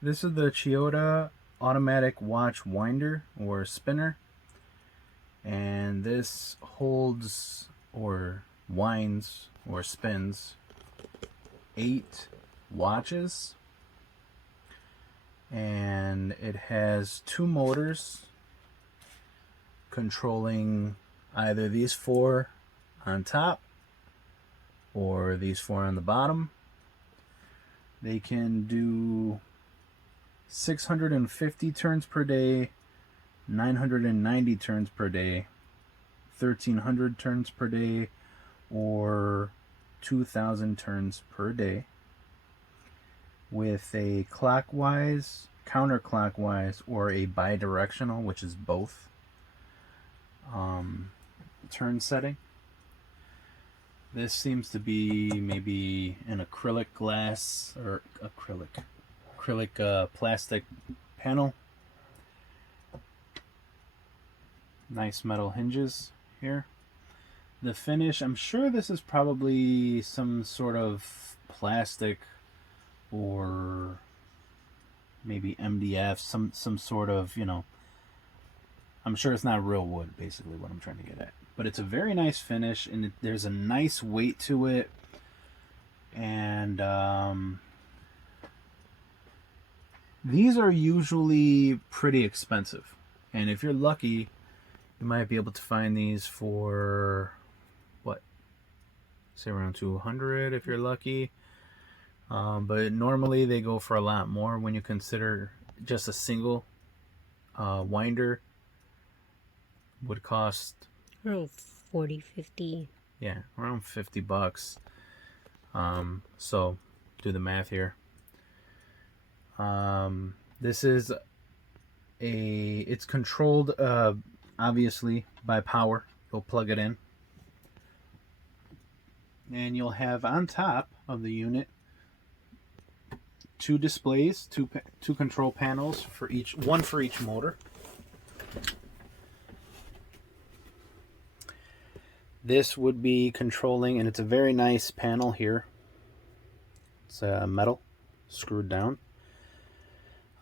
This is the CHIYODA automatic watch winder or spinner, and this holds or winds or spins 8 watches, and it has 2 motors controlling either these 4 on top or these 4 on the bottom. They can do 650 turns per day, 990 turns per day, 1300 turns per day, or 2000 turns per day, with a clockwise, counterclockwise, or a bi-directional, which is both, turn setting. This seems to be maybe an acrylic glass or acrylic plastic panel. Nice metal hinges here. The finish, I'm sure this is probably some sort of plastic or maybe MDF, some sort of, you know, I'm sure it's not real wood, basically what I'm trying to get at. But it's a very nice finish, and there's a nice weight to it. And these are usually pretty expensive. And if you're lucky, you might be able to find these for, what, say around 200 if you're lucky. But normally they go for a lot more when you consider just a single winder would cost around 40, 50. Yeah, around $50. So do the math here. This is it's controlled obviously by power. You'll plug it in, and you'll have on top of the unit 2 displays, two control panels for each, one for each motor. This would be controlling, and it's a very nice panel here. It's metal, screwed down.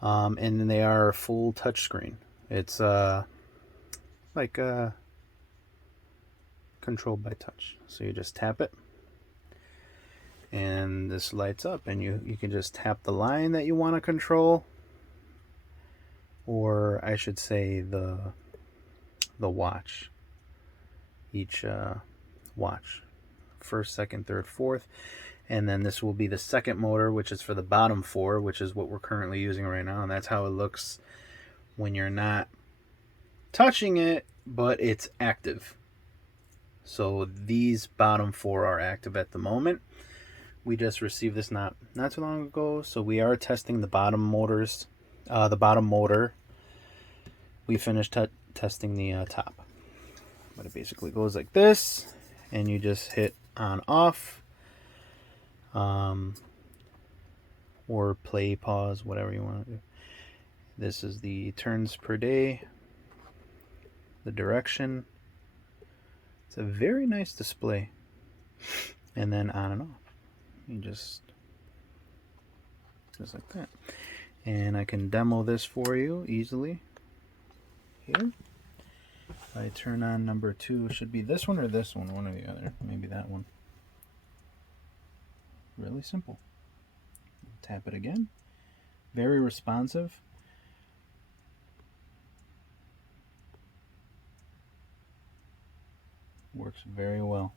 And then they are full touchscreen. It's like controlled by touch. So you just tap it, and this lights up, and you can just tap the line that you want to control, or I should say the watch. Each watch, first, second, third, fourth, and then this will be the second motor, which is for the bottom 4, which is what we're currently using right now, and that's how it looks when you're not touching it, but it's active. So these bottom 4 are active at the moment. We just received this not too long ago, so we are testing the bottom motors, the bottom motor. We finished testing the top. But it basically goes like this, and you just hit on off, or play, pause, whatever you want to do. This is the turns per day, the direction. It's a very nice display. And then on and off. You just like that. And I can demo this for you easily here. I turn on number 2. It should be this one or this one or the other. Maybe that one. Really simple. Tap it again. Very responsive. Works very well.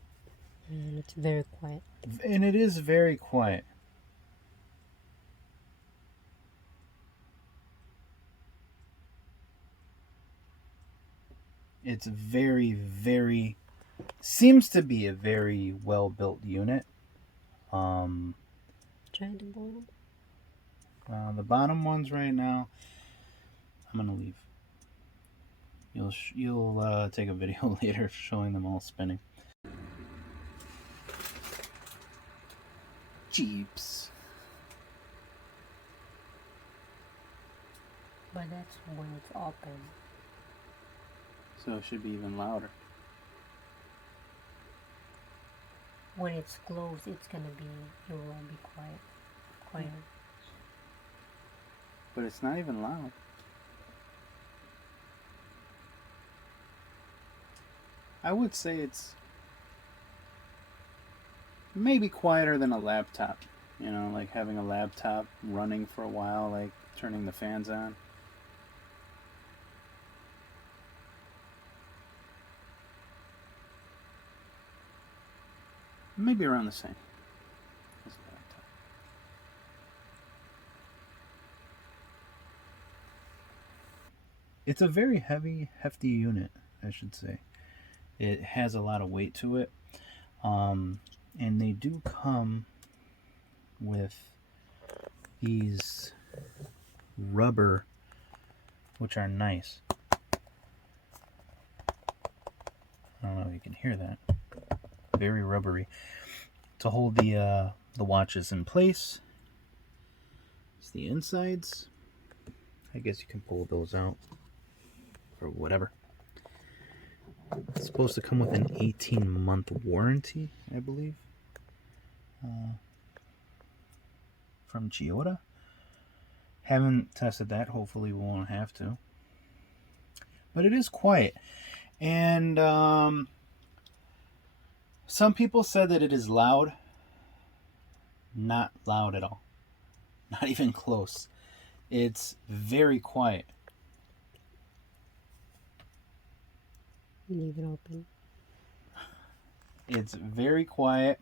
And it's very quiet. And it is very quiet. It's very seems to be a very well built unit. Try the bottom. The bottom ones right now, I'm gonna leave. You'll take a video later showing them all spinning. Jeeps. But that's when it's open. So it should be even louder. When it's closed, it will be quiet. Quieter. But it's not even loud. I would say it's maybe quieter than a laptop. You know, like having a laptop running for a while, like turning the fans on. Maybe around the same as a laptop. It's a very heavy, hefty unit, I should say. It has a lot of weight to it. And they do come with these rubber, which are nice. I don't know if you can hear that. Very rubbery. To hold the watches in place. It's the insides. I guess you can pull those out or whatever. It's supposed to come with an 18-month warranty, I believe, from CHIYODA. Haven't tested that. Hopefully we won't have to. But it is quiet. And some people said that it is loud. Not loud at all. Not even close. It's very quiet. Leave it open. It's very quiet.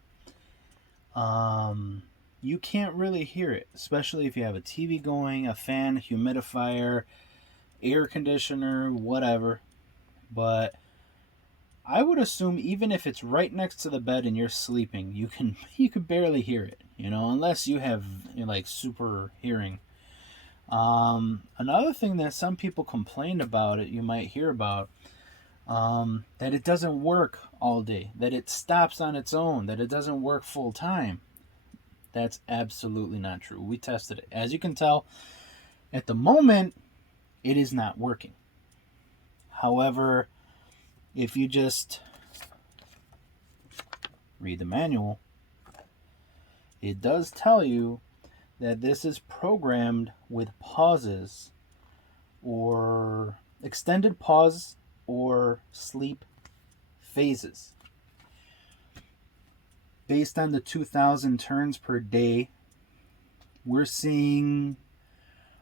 You can't really hear it, especially if you have a TV going, a fan, humidifier, air conditioner, whatever. But I would assume even if it's right next to the bed and you're sleeping, you can barely hear it, you know, unless you have like super hearing. Another thing that some people complained about it, you might hear about, that it doesn't work all day, that it stops on its own, that it doesn't work full time. That's absolutely not true. We tested it. As you can tell, at the moment, it is not working. However, if you just read the manual, it does tell you that this is programmed with pauses or extended pause or sleep phases. Based on the 2,000 turns per day, we're seeing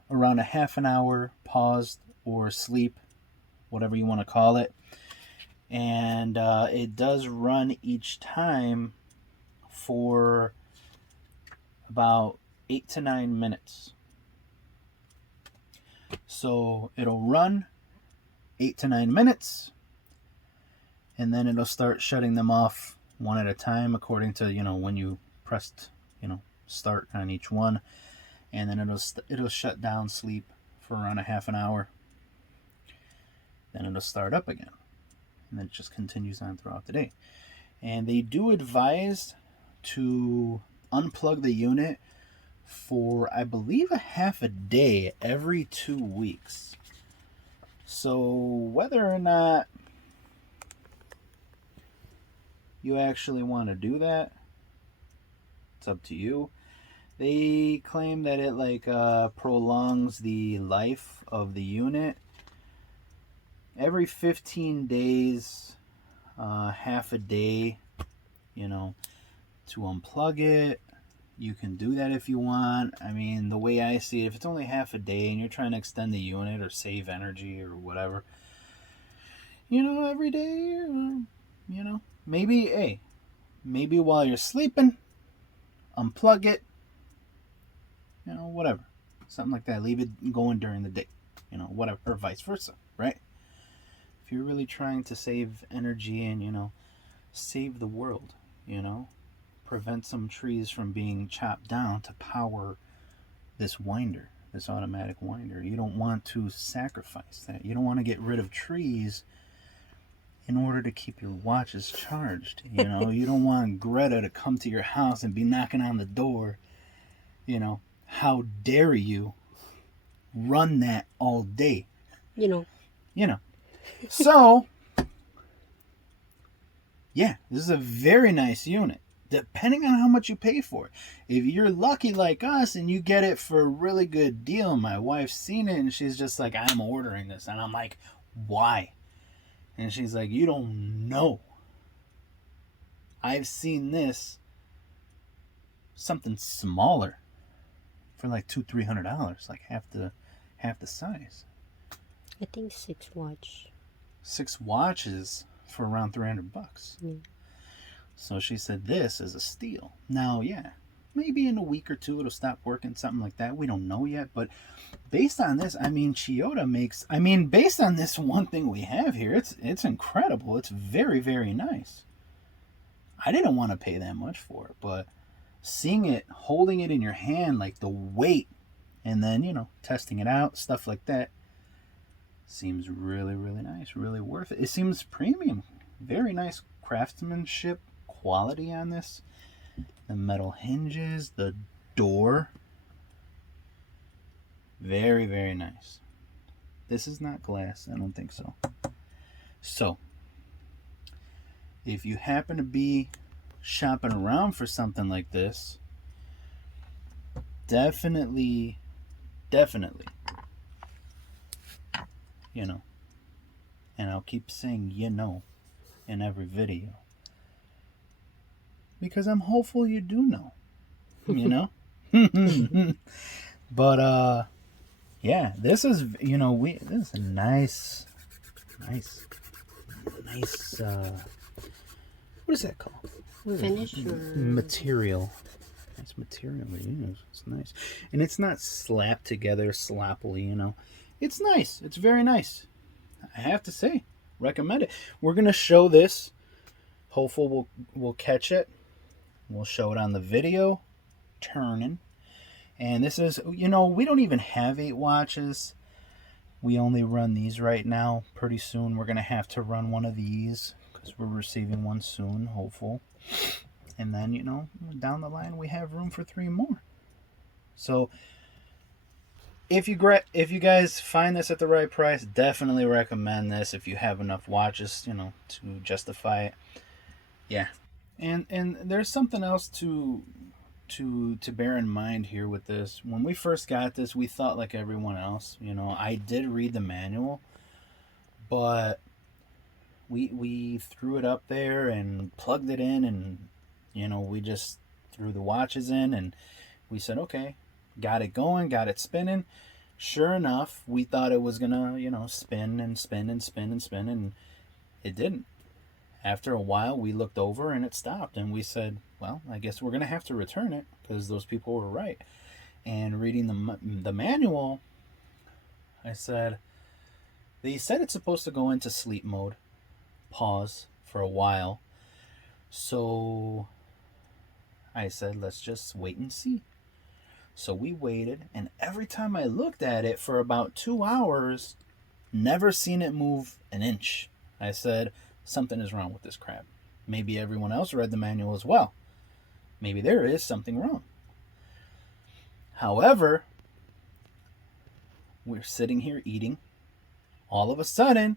around a half an hour paused or sleep, whatever you want to call it. And it does run each time for about 8 to 9 minutes. So it'll run 8 to 9 minutes, and then it'll start shutting them off one at a time according to, you know, when you pressed, you know, start on each one, and then it'll shut down sleep for around a half an hour. Then it'll start up again, and then it just continues on throughout the day. And they do advise to unplug the unit for, I believe, a half a day every 2 weeks. So whether or not you actually want to do that, it's up to you. They claim that it prolongs the life of the unit. Every 15 days, half a day, you know, to unplug it. You can do that if you want. I mean, the way I see it, if it's only half a day and you're trying to extend the unit or save energy or whatever, you know, every day, or, you know, maybe while you're sleeping, unplug it, you know, whatever. Something like that. Leave it going during the day, you know, whatever, or vice versa, right? If you're really trying to save energy and, you know, save the world, you know, prevent some trees from being chopped down to power this winder, this automatic winder. You don't want to sacrifice that. You don't want to get rid of trees in order to keep your watches charged. You know, you don't want Greta to come to your house and be knocking on the door. You know, how dare you run that all day? You know. So, yeah, this is a very nice unit. depending on how much you pay for it. If you're lucky like us and you get it for a really good deal, my wife's seen it and she's just like, I'm ordering this. And I'm like, why? And she's like, you don't know. I've seen this, something smaller, for like $200-$300, like half the size. I think 6 watch. 6 watches for around $300. Yeah. So she said this is a steal. Now, yeah, maybe in a week or two it'll stop working, something like that. We don't know yet, but based on this, I mean, CHIYODA makes, I mean, based on this one thing we have here, it's incredible. It's very, very nice. I didn't want to pay that much for it, but seeing it, holding it in your hand, like the weight, and then, you know, testing it out, stuff like that, seems really, really nice, really worth it. It seems premium. Very nice craftsmanship quality on this. The metal hinges, the door. Very, very nice. This is not glass. I don't think so. So, if you happen to be shopping around for something like this, definitely, you know, and I'll keep saying in every video, because I'm hopeful you do know, you know. But yeah, this is, you know, this is a nice what is that called? Finish or Material. Nice material to use. It's nice, and it's not slapped together sloppily, you know. It's nice. It's very nice. I have to say, recommend it. We're gonna show this. Hopeful we'll catch it. We'll show it on the video, turning. And this is, you know, we don't even have 8 watches. We only run these right now. Pretty soon we're gonna have to run one of these because we're receiving one soon, hopeful. And then, you know, down the line we have room for 3 more. So if you guys find this at the right price, definitely recommend this if you have enough watches, you know, to justify it. Yeah. And there's something else to bear in mind here with this. When we first got this, we thought like everyone else. You know, I did read the manual, but we threw it up there and plugged it in, and you know, we just threw the watches in and we said, okay, got it going, got it spinning. Sure enough, we thought it was gonna, you know, spin and spin and spin and spin, and it didn't. After a while, we looked over and it stopped, and we said, well, I guess we're gonna have to return it because those people were right. And reading the manual, I said, they said it's supposed to go into sleep mode, pause for a while. So I said, let's just wait and see. So we waited, and every time I looked at it for about 2 hours, never seen it move an inch. I said, something is wrong with this crap. Maybe everyone else read the manual as well. Maybe there is something wrong. However, we're sitting here eating. All of a sudden,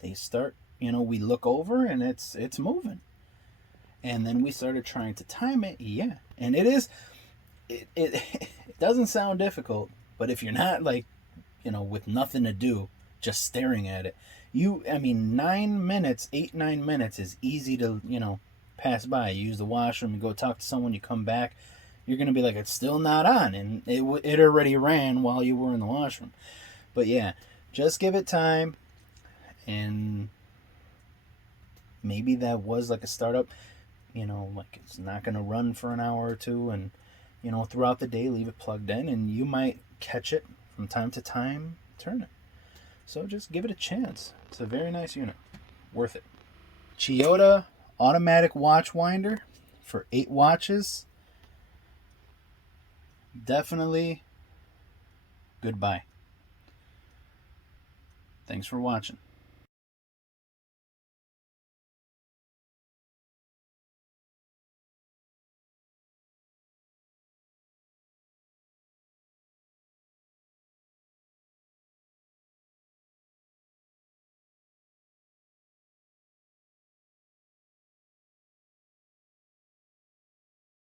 they start, you know, we look over and it's moving. And then we started trying to time it. Yeah. And it doesn't sound difficult, but if you're not, like, you know, with nothing to do, just staring at it, 9 minutes, 8-9 minutes is easy to, you know, pass by. You use the washroom, you go talk to someone, you come back, you're going to be like, it's still not on, and it already ran while you were in the washroom. But yeah, just give it time, and maybe that was like a startup, you know, like it's not going to run for an hour or two, and, you know, throughout the day, leave it plugged in, and you might catch it from time to time, turn it. So just give it a chance. It's a very nice unit. Worth it. CHIYODA automatic watch winder for 8 watches. Definitely goodbye. Thanks for watching.